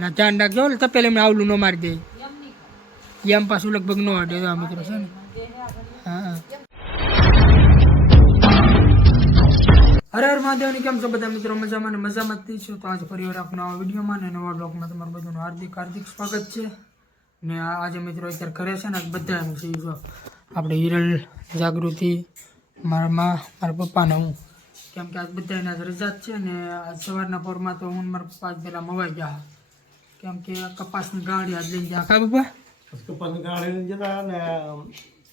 ના ધ્યાન રાખજો એટલે તપેલ એમને આવલું ન મારી દે. એમ પાછું લગભગ ન અડે તો મિત્રો છે ને. હા હરે હર મહાદેવની કેમ છો બધા મિત્રો? મજામાં ને મજામાં જ છો તો આજે ફરી વાર આપણા વિડીયોમાં ને નવા બ્લોગમાં તમારું બધાનું હાર્દિક હાર્દિક સ્વાગત છે. ને આજે મિત્રો અત્યારે ઘરે છે ને બધા એમ છે. આપણે હિરલ જાગૃતિ, મારા મા, મારા પપ્પા ને હું. કેમ કે આજ બધા એના રજા છે ને, આજ સવારના પોરમાં તો હું મારા પપ્પા પહેલાં મવાઈ ગયા. કેમ કે કપાસની ગાડી આજ લઈને ગયા કા પપ્પા કપાસની ગાડી લઈને જતા ને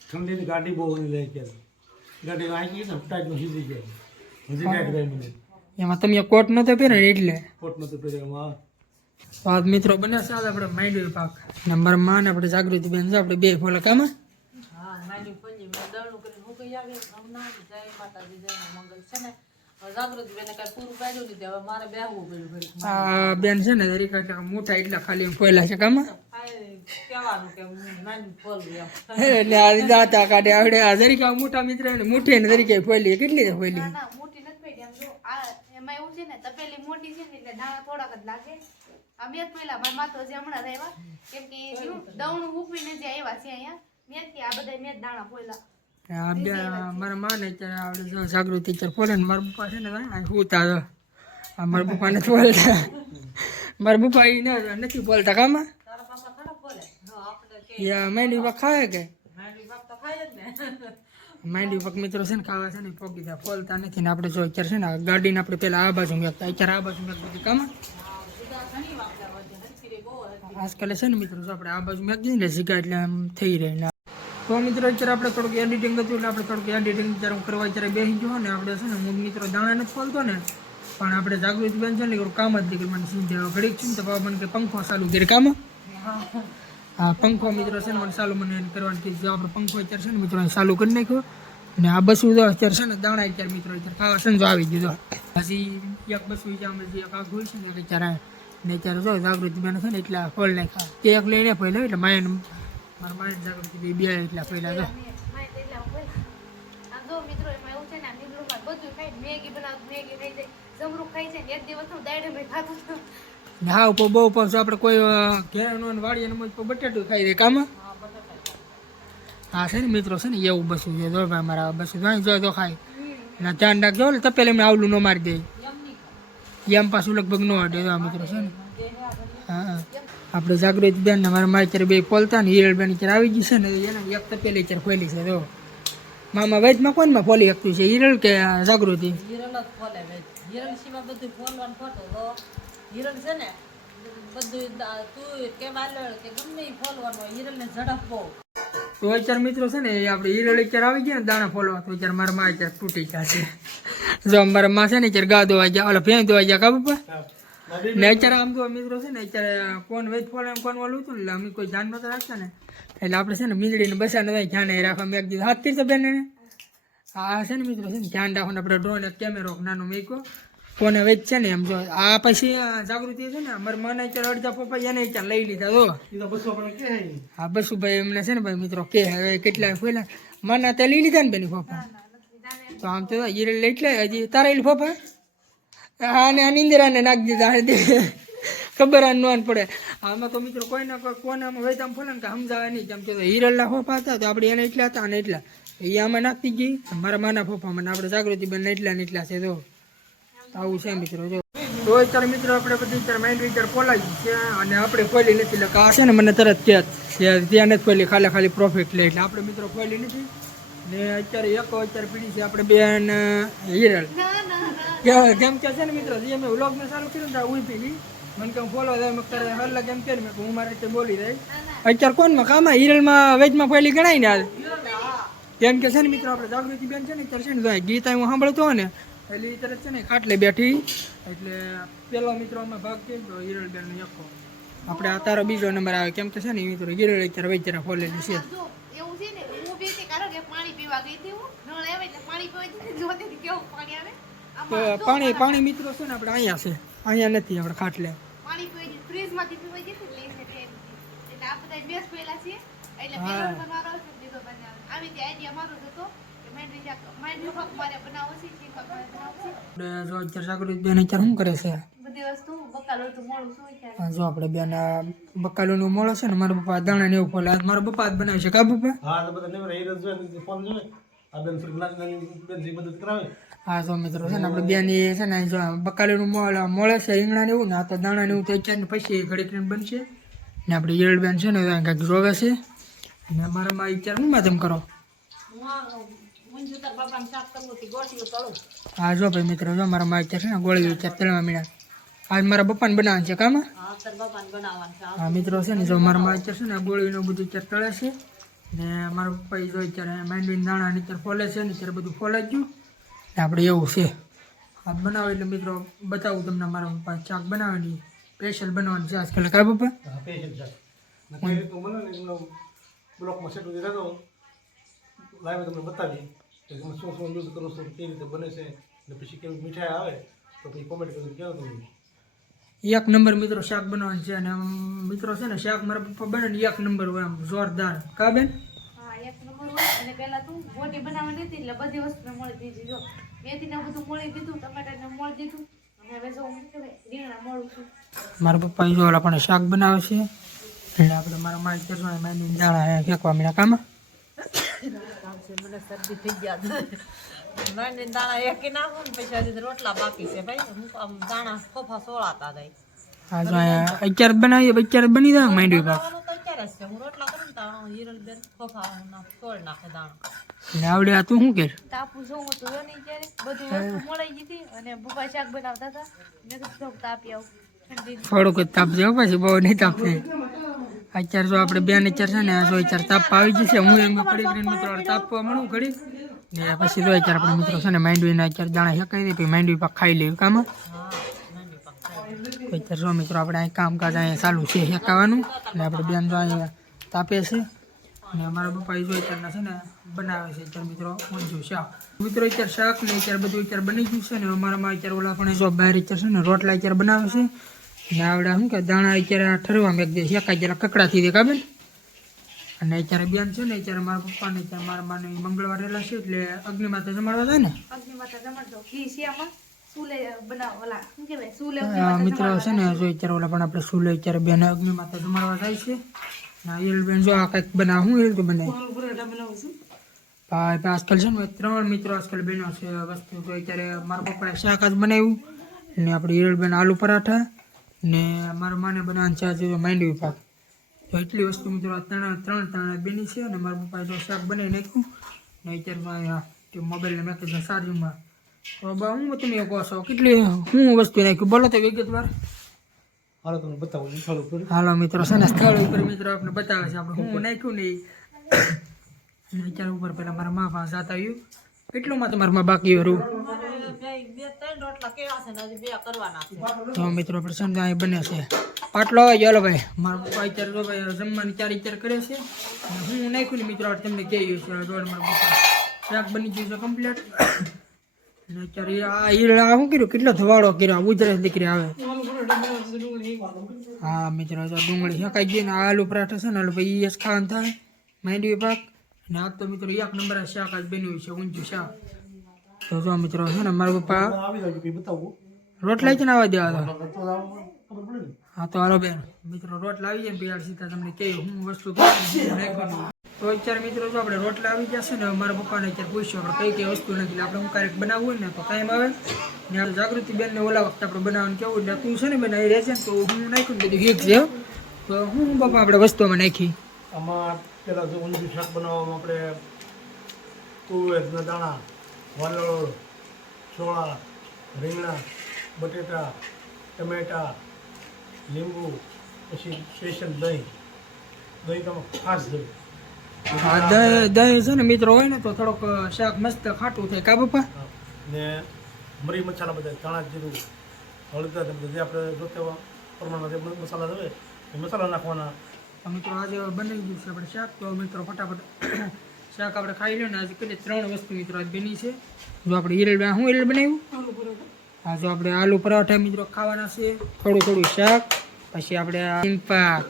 ઠંડીની ગાડી બહુ લઈ ગયા. ગાડી વાંચી ને ટાઈટમાં સીધી ગયા. હજી ટાઈટ રહી મને એમાં તમે કોટ નતો પહેરે એટલે? કોટ નતો પહેરે એમાં આજ મિત્રો બને સાલ આપણે માંડવી પાક. નંબરમાં ને આપણે જાગૃતિ બેન છે આપણે બે ફોલા કામાં આ બેન છે ને દરેક મોટા એટલા ખાલી ફોયલા છે કામાં એટલે આ દાતા કાઢે આવડે. આ જરીક મોટા મિત્ર ને મુઠ્ઠી ને તરીકે ફોયલી કેટલી છે ફોયલી? મોટી એમાં એવું છે ને તપેલી મોટી છે ને એટલે દાણા થોડાક જ લાગે. આ મેં પહેલા મારા માતો જે હમણાં જ કેમ કે દવણું મૂકવીને જે આવ્યા છે અહીંયા મેં આ બધા મેં જ દાણા ફોયલા. મારા માં ને અત્યારે આપણે જો જાગૃતિ ને મારા પપ્પા છે ને આ તો મારા પપ્પા નથી બોલતા. મારા પપ્પા એ ને નથી બોલતા કામાં યા માંડવી પાક ખાય કે માંડવી પાક મિત્રો છે ને ખાવા છે ને પોગી જાય ફોલતા નથી ને આપણે જો અત્યારે છે ને ગાડી ગાડીને આપણે પેલા આ બાજુ મેકતા અત્યારે આ બાજુ મેક બધી કામાં આજકાલ છે ને મિત્રો જો આપણે આ બાજુ મેક દઈએ ને જીગા એટલે આમ થઈ રહે ને તો મિત્રો, અત્યારે આપણે થોડુંક એડિટિંગ હતું એટલે આપણે થોડુંક એડિટિંગ જ્યારે હું કરવા અત્યારે બેસી ગયો ને, આપણે છે ને, હું મિત્રો દાણા નથી ખોલતો ને, પણ આપણે જાગૃતિ બેન છે ને એવું કામ જ નીકળી મને સીધે ઘડીક છું ને, તો બાબા મને કે પંખો ચાલુ કરે કામ. હા, પંખો મિત્રો છે ને મને ચાલુ મને એને કરવાનું કીધું. જો આપણે પંખો અત્યારે છે ને, મિત્રો અહીં ચાલુ કરી નાખ્યો. અને આ બસું જો અત્યારે છે ને, દાણા અત્યારે મિત્રો, અત્યારે ખાવા છે ને, જો આવી ગયું, જો. હજી એક બસું જે અમે જે એક આગ હોય છે ને, એટલે અત્યારે ને અત્યારે જો જાગૃતિ બેન છે ને, એટલા ખોલ નાખ્યા. તે એક લઈને પહેલા એટલે માયા મારા જાગૃતિ બે બે એટલા પહેલા જો તો જો મિત્રો એમાં એવું છે ને નીકળું બધું ખાઈ મેગી બનાવ મેગી ખાઈ જાય જમરૂ ખાઈ જાય ને એક દિવસ હું દાડે મેં ખાધું હતું. ને હા ઉપર બહુ પાછું આપણે કોઈ ઘેરનો વાડી અને મોજ બટેટું ખાઈ દે કામ? હા છે ને મિત્રો છે ને એવું બસું છે જો ભાઈ મારા બસું જો જો તો ખાય. ના ધ્યાન રાખજો એટલે તપેલ એમને આવલું ન મારી દે. એમ પાછું લગભગ ન હટે આ મિત્રો છે ને. હા હા. આપણે જાગૃતિ બેન ને મારા માચર બે ખોલતા ને હિરલબેન અત્યારે આવી ગઈ છે ને એને એક તપેલી અત્યારે ખોલી છે તો મામા વૈદમાં કોનમાં ફોલી શકતું છે? હિરલ કે જાગૃતિ? હિરલ જ ફોલે હિરલ સિવાય બધું ફોલવાનું ખોટું તો હિરલ છે ને બધું તું કે વાલોળ કે ગમે ઈ ફોલવાનું હોય હિરણને તો અત્યારે મિત્રો છે ને આપણે હિરલ અત્યારે આવી ગયા ને દાણા ફોલવા તો અત્યારે મારા માં અત્યારે તૂટી ગયા છે. જો મારા માં છે ને અત્યારે ગા ધોવા ગયા ઓલા ભેં ધોવા ગયા કા પપ્પા? ને અત્યારે આમ તો મિત્રો છે ને અત્યારે કોણ વેજ ફોલે કોણ વાલું હતું ને એટલે અમે કોઈ ધ્યાન નતા રાખતા ને. એટલે આપણે છે ને મીંદડીને બસાને નતા ધ્યાન રાખવા મેં કીધું હાથ તીર્થ બેન આ છે ને મિત્રો છે ને ધ્યાન રાખવાનું. આપણે ડ્રોન કેમેરો નાનો મેક્યો. કોને વેચ છે ને એમ જો આ પછી જાગૃતિ છે ને અમારે મને અત્યારે અડધા પપ્પા એને અત્યારે લઈ લીધા તો એ બસો હા. બસુ ભાઈ એમને છે ને ભાઈ મિત્રો કે હવે કેટલા પેલા મને તે લઈ લીધા ને બેની પપ્પા તો આમ તો એટલે હજી તારા એલી ફોફા હા ને આ નિંદરાને નાખી દીધા ખબર આ નોન પડે. આમાં તો મિત્રો કોઈ ના કોઈ કોને આમાં હોય આમ ફોલે ને કે સમજાવે નહીં. કેમ કે હિરલના ફોફા હતા, તો આપણે એને એટલા હતા અને એટલા. એ આમાં નાખતી ગઈ. મારા માના ફોફા મને આપણે જાગૃતિ બેન એટલા ને એટલા છે તો આવું છે મિત્રો, જો. તો અત્યારે મિત્રો આપણે બધી અત્યારે માઇન્ડ વિચાર ખોલાવી છે, અને આપણે ખોલી નથી. એટલે આ છે ને મને તરત કે ત્યાં નથી ખોલી, ખાલી ખાલી પ્રોફિટ લે. એટલે આપણે મિત્રો ખોલી નથી. ને અત્યારે એક અત્યારે પીડી છે આપણે બેન હિરલ. કેમ કે છે ને મિત્રો જે મેં વ્લોગ ને ચાલુ કર્યું ને ઉઈ પીલી મને કેમ ફોલો થાય મેં કરે હલ્લા કેમ કે મેં હું મારી રીતે બોલી રહી. અત્યારે કોનમાં કામાં હિરલમાં વેજમાં પહેલી ગણાય ને કેમ કે છે ને મિત્રો આપણે જાગૃતિ બેન છે ને અત્યારે છે ને ગીતા હું સાંભળતો ને એટલે અત્યારે તરત છે ને ખાટલે બેઠી. એટલે પેલો મિત્રો અમે ભાગ છે તો હિરલ બેન એકો આપણે આ તારો બીજો નંબર આવે. કેમ કે છે ને મિત્રો હિરલ અત્યારે વૈચારા ફોલેલી છે. એવું છે ને પાણી પીવા ગઈ હતી હું નળ આવે એટલે પાણી પીવા જતી જોતી હતી કેવું પાણી આવે. તો આમાં જો પાણી પાણી મિત્રો છે ને આપણે અહીંયા છે. અહીંયા નથી આપણે ખાટલે. પાણી પીવા જતી ફ્રીજમાંથી પીવા જતી એટલે એ છે એમ. એટલે આ બધા બેસ પહેલા છે એટલે પેલો મારો બીજો બનાવે. આવી રીતે આઈડિયા મારો હતો જો અત્યારે જાગૃતિ બેન અત્યારે શું કરે છે? બકાલો જો આપણે બેન બકાલો નું મોળો છે ને મારા પપ્પા દાણા ને એવું ફોલે આજ મારા પપ્પા જ બનાવે છે કા પપ્પા? હા તો બધા નહીં હીરજ ફોન જોઈએ આ બેન થોડીક નાની નાની બેન મદદ કરાવે. હા જો મિત્રો છે ને આપણે બેન એ છે ને જો બકાલુનું મોળ મોળે છે રીંગણા ને એવું ને આ તો દાણા ને એવું તો અત્યારે પછી ઘડીક ને બનશે. ને આપણે ઈયળ બેન છે ને કાંઈક રોવે છે. અને અત્યારે શું માધ્યમ કરો? હું ગોઠિયું તળું. હા જો ભાઈ મિત્રો જો મારા માં અત્યારે છે ને ગોળી અત્યારે તેલમાં મીણા. આજ મારા પપ્પાને બનાવવાનું છે કામ હા? તાર બાપાને હા. મિત્રો છે ને જો મારા માં અત્યારે છે ને ગોળીનું બધું અત્યારે તળે છે. ને મારા પપ્પા જો અત્યારે માંડવીને દાણા ને અત્યારે ફોલે છે ને અત્યારે બધું ફોલાઈ ગયું ને આપણે એવું છે. આ બનાવે એટલે મિત્રો બતાવું તમને મારા પપ્પા ચાક બનાવવાની સ્પેશિયલ બનાવવાની છે આજકાલ. કા પપ્પા? બ્લોકમાં સેટ ઉધી રહેતો લાઈવ તમને બતાવી કે તમે શું શું યુઝ કરો છો કેવી રીતે બને છે ને પછી કેવી મીઠાઈ આવે તો પછી કોમેન્ટ કરીને કહો તમે એક નંબર મિત્રો શાક બનાવવાનું છે અને મિત્રો છે ને શાક મારા પપ્પા બને ને એક નંબર હોય આમ જોરદાર. કા બેન? મારા પપ્પા જો પણ શાક બનાવે છે. એટલે આપણે મારા માય ચરવા માંડીને દાણા ફેંકવા મળ્યા. કામાં? આવશે મને શરદી થઈ ગયા છે. માંડીને દાણા એકી નાખું ને પછી હજી રોટલા બાકી છે ભાઈ. હું આમ દાણા ખોફા સોળાતા જાય અત્યારે પછી અત્યારે બની જાય માંડવી પાક અત્યારે છે. હું રોટલા કરું ને તો હિરલબેન ખોફા સોળ નાખે દાણા. આવડે આ તું શું કે તાપુ જોઉં તો જો નહીં બધું વસ્તુ મળી ગઈ હતી અને પપ્પા શાક બનાવતા હતા. મેં કીધું તાપી આવું. થોડુંક જ તાપ છે હો, પછી બહુ નહીં તાપ થાય. અત્યારે જો આપણે બે ને ચાર છે ને જો અત્યારે તાપ આવી જશે હું એમ પડી કરીને મિત્રો તાપવા મળું ઘડી ને પછી જો અત્યારે આપણે મિત્રો છે ને માંડવીને અત્યારે દાણા શેકાઈ દે, પછી માંડવી પાક ખાઈ લેવું કામ અત્યારે જો મિત્રો, આપણે અહીં કામકાજ અહીંયા ચાલુ છે શેકાવાનું. અને આપણે બેન જો અહીંયા તાપે છે. અને અમારા પપ્પા જો અત્યારના છે ને, બનાવે છે અત્યારે મિત્રો ઊંધું શાક. મિત્રો, અત્યારે શાક ને અત્યારે બધું અત્યારે બની ગયું છે ને, અમારામાં અત્યારે ઓલા પણ જો બહાર અત્યારે છે ને, રોટલા અત્યારે બનાવે છે. ને આવડે શું કે દાણા અત્યારે ઠરવા મેં દે શેકાઈ જરા કકડા થઈ દે કાબેન અને અત્યારે બેન છે ને અત્યારે મારા પપ્પાને અત્યારે મારા માને મંગળવાર રહેલા છે એટલે અગ્નિ માતા જમાડવા થાય ને? અગ્નિ માતા જમાડતો ઘી શિયામાં મિત્રો છે ને જો અત્યારે ઓલા પણ આપણે સુલે અત્યારે બેન અગ્નિ માતા જમાડવા જાય છે. ના બેન જો આ કંઈક બનાવ હું એ રીતે બનાવી? ભાઈ આજકાલ છે ને ત્રણ મિત્રો આજકાલ બેનો છે વસ્તુ તો અત્યારે મારા પપ્પાએ શાક જ બનાવ્યું. ને આપણે બેન આલુ પરાઠા. ને મારા માને બનાવવાનું છે આજે માંડવી પાક તો એટલી વસ્તુ મિત્રો આ ત્રણ ત્રણ ત્રણ બેની છે અને મારા પપ્પાએ તો શાક બનાવી નાખ્યું. ને અત્યારમાં તે મોબાઈલને મેં ચાર્જિંગમાં તો બા હું તમે કહો છો કેટલી હું વસ્તુ નાખ્યું બોલો તો વિગતવાર હાલો તમને બતાવું સ્થળ ઉપર. હાલો મિત્રો છે ને સ્થળ ઉપર મિત્રો આપણે બતાવે છે. આપણે હું નાખ્યું નહીં અને અત્યારે ઉપર પહેલાં મારા મા પાસે જાતા આવ્યું. કેટલું માં તમારા માં બાકી હતું તો મિત્રો પ્રસંગ આ બને છે. પાટલો ચાલો ભાઈ. મારા પપ્પા અત્યારે તો ભાઈ જમવાની ચાર અત્યારે કરે છે. હું નાખ્યું ને મિત્રો તમને કહ્યું છે રોડ મારો પપ્પા. શાક બની ગયું છે કમ્પ્લીટ આ હીરા કર્યું? કેટલો ધવાડો કર્યો? ગુજરાત દીકરી આવે. હા, મિત્રો, તો ડુંગળી શકાઈ ને આલુ પરાઠા છે ને, આલુ ભાઈ એ જ ખાવાનું થાય. માંડવી પાક. ને આ તો મિત્રો એક નંબર શાક આજ બન્યું છે ઊંચું શાક. તો જો મિત્રો છે ને મારા પપ્પા રોટ લઈ જઈને રોટલા આવવા દેવા તો. ને? હા તો હાલો બેન. મિત્રો રોટ આવી જાય બિહાર સીધા તમને કે હું વસ્તુ તો અત્યારે મિત્રો જો આપણે રોટલા આવી જશે ને મારા પપ્પાને અત્યારે પૂછ્યું આપણે કઈ કઈ વસ્તુ નથી. આપણે હું ક્યારેક બનાવવું હોય ને તો ટાઈમ આવે. ને આપણે જાગૃતિ બેનને ઓલા વખતે આપણે બનાવવાનું કેવું એટલે તું છે ને બેન અહીં રહેશે ને તો હું નાખ્યું ને બધું હીક છે તો હું પપ્પા આપણે વસ્તુમાં નાખી. આમાં પેલા જો ઊંધું શાક બનાવવામાં આપણે તુવેરના દાણા વાલોળ છોળા રીંગણા બટેટા ટમેટા લીંબુ પછી સ્પેશિયલ દહીં. દહીં તમે ખાસ દહીં. દહીં દહીં છે ને મિત્રો હોય ને તો થોડોક શાક મસ્ત ખાટું થાય. કા પપ્પા? ને મરી મસાલા બધા ધાણા જીરું હળદર ને બધું જે આપણે જોતે પ્રમાણમાં જે મસાલા જોઈએ એ મસાલા નાખવાના. મિત્રો આજે બની ગયું છે આપણે શાક. તો મિત્રો ફટાફટ શાક આપણે ખાઈ લો ને આજે કેટલી ત્રણ વસ્તુ મિત્રો આજ બની છે. જો આપણે હિરલ શું હિરલ બનાવ્યું? હા જો આપણે આલુ પરાઠા મિત્રો ખાવાના છે. થોડું થોડું શાક પછી આપણે સિંગ પાક.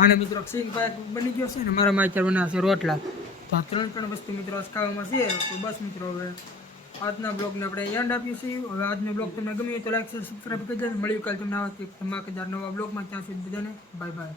આને મિત્રો સિંગ પાક બની ગયો છે ને મારા માચર બનાવશે રોટલા. તો આ ત્રણ ત્રણ વસ્તુ મિત્રો આજ ખાવામાં છે. તો બસ મિત્રો હવે આજના બ્લોગને આપણે એન્ડ આપીએ છીએ. હવે આજનો બ્લોગ તમને ગમ્યું હોય તો લાઈક શેર સબસ્ક્રાઈબ કરી દેજો. મળ્યું કાલે તમને આવા ધમાકેદાર નવા બ્લોગમાં. ત્યાં સુધી બધાને બાય બાય